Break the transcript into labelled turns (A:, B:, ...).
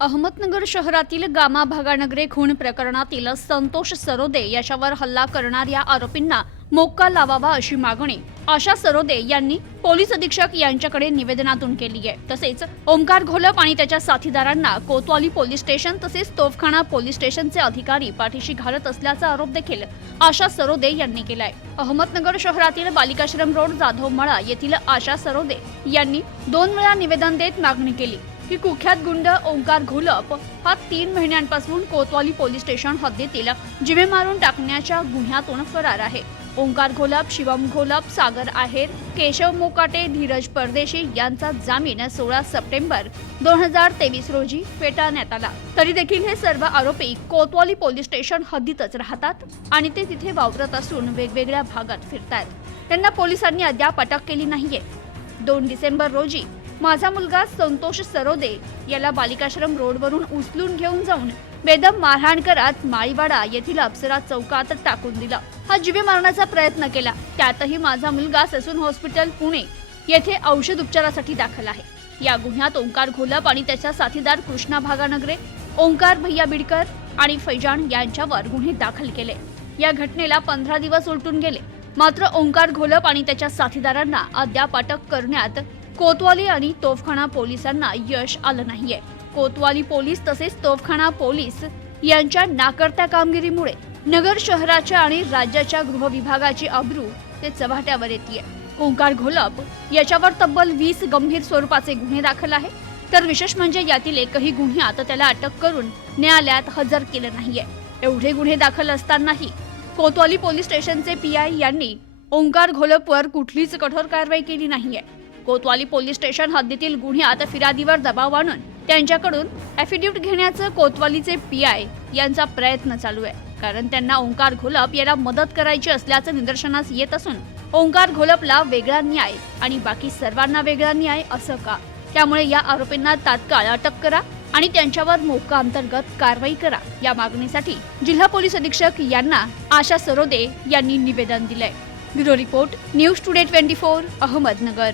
A: अहमदनगर शहरातील गामा भागानगरे खून प्रकरणातील संतोष सरोदे याच्यावर हल्ला करणाऱ्या आरोपींना मोक्का लावावा अशी मागणी. आशा सरोदे यांनी पोलीस अधीक्षक यांच्याकडे निवेदनातून केली आहे. तसेच ओमकार घोलप आणि त्याच्या साथीदारांना कोतवाली पोलीस स्टेशन तसेच तोफखाना पोलीस स्टेशनचे अधिकारी पाठीशी घालत असल्याचा आरोप देखील आशा सरोदे यांनी केलाय. अहमदनगर शहरातील बालिकाश्रम रोड जाधव मळा येथील आशा सरोदे यांनी दोन वेळा निवेदन देत मागणी केली. की कुख्यात गुंड ओंकार घोलप हा तीन महिन्यांपासून कोतवाली पोलीस स्टेशन हद्दीतील जिवे मारून टाकण्याच्या गुन्ह्यातून फरार आहे. ओंकार घोलप शिवम घोलप सागर आहेर केशव मोकाटे धीरज परदेशी यांचा जामीन सोळा सप्टेंबर दोन हजार तेवीस रोजी फेटाळण्यात आला. तरी देखील हे सर्व आरोपी कोतवाली पोलीस स्टेशन हद्दीतच राहतात आणि ते तिथे वावरत असून वेगवेगळ्या भागात फिरतात त्यांना पोलिसांनी अद्याप अटक केली नाहीये. दोन डिसेंबर रोजी माझा मुलगा संतोष सरोदे याला बालिकाश्रम रोडवरून उचलून घेऊन जाऊन बेदम मारहाण करत माळीवाडा येथील अप्सरा चौकात टाकून दिला. हा जीवे मारण्याचा प्रयत्न केला. त्यातही माझा मुलगा ससून हॉस्पिटल पुणे येथे औषध उपचारासाठी दाखल आहे. या गुन्ह्यात ओंकार घोलप आणि त्याचा साथीदार कृष्णा भागानगरे ओंकार भैया बिडकर आणि फैजान यांच्यावर गुन्हे दाखल केले. या घटनेला पंधरा दिवस उलटून गेले. मात्र ओंकार घोलप आणि त्याच्या साथीदारांना अद्याप अटक करण्यात कोतवाली आणि तोफखाना पोलिसांना यश आलं नाहीये. कोतवाली पोलीस तसेच तोफखाना पोलीस यांच्या नाकर्त्या कामगिरीमुळे नगर शहराच्या आणि राज्याच्या गृह विभागाची अब्रू ते चव्हाट्यावर येते ओंकार घोलप याच्यावर तब्बल वीस गंभीर स्वरूपाचे गुन्हे दाखल आहे. तर विशेष म्हणजे यातील एकही गुन्ह्यात त्याला अटक करून न्यायालयात हजर केलं नाहीये. एवढे गुन्हे दाखल असतानाही कोतवाली पोलीस स्टेशनचे पीआय यांनी ओंकार घोलपवर कुठलीच कठोर कारवाई केली नाहीये. कोतवाली पोलीस स्टेशन हद्दीतील गुन्ह्यात फिर्यादीवर दबाव आणून त्यांच्याकडून ॲफिडेव्हिट घेण्याचं कोतवालीचे पी आय यांचा प्रयत्न चालू आहे. कारण त्यांना ओंकार घोलप याला मदत करायची असल्याचं निदर्शनास येत असून ओंकार घोलपला वेगळा न्याय आणि बाकी सर्वांना वेगळा न्याय असं का? त्यामुळे या आरोपींना तात्काळ अटक करा आणि त्यांच्यावर मोक्का अंतर्गत कारवाई करा. या मागणीसाठी जिल्हा पोलीस अधीक्षक यांना आशा सरोदे यांनी निवेदन दिलंय.
B: Bureau report news today twenty four Ahmednagar.